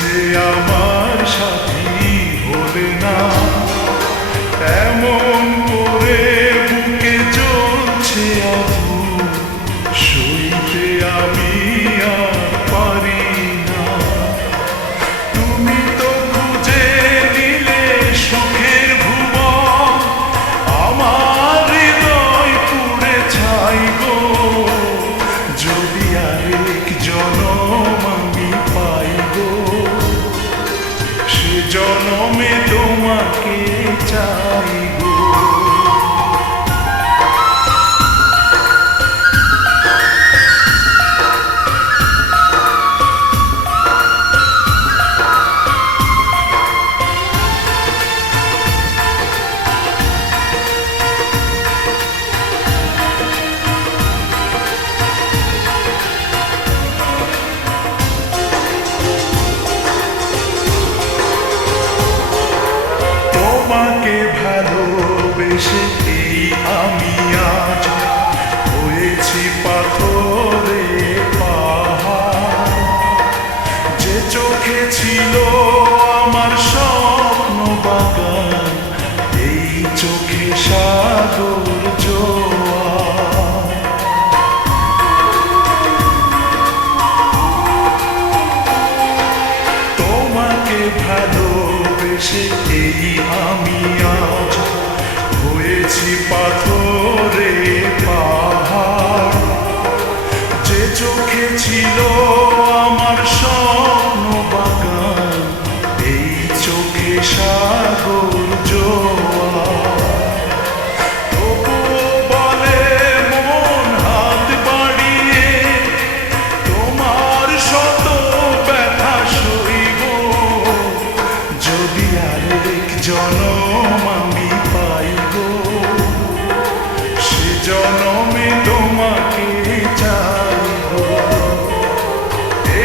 যে আমার সাথী হলে না, এমন করে বুকে জ্বলছে আগুন, সইতে আমি আর পারি না। তুমি তো খুঁজে নিলে সুখের ভুবন, আমার হৃদয় পুড়ে ছাই গো। যদি আরেক জনম আমি পাই গো, সে জনমে তোমাকে চাই গো। তোমাকে ভালোবেসে এই আমি আজ হয়েছি পাথরে পাহাড়। যে চোখে ছিল আমার স্বপ্ন বাগান, এই চোখে সাগর জোয়ার। তোমাকে ভালোবেসে এই আমি আজ হয়েছি পাথরে পাহাড়। যে চোখে ছিল আমার স্বপ্ন বাগান, এই চোখে সাগর জোয়ার। তবুও বলে মন হাত বাড়িয়ে, তোমার শত ব্যথা সইব। যদি আরেক জনম আমি পাই গো, সে জনমে তোমাকে চাই গো। এ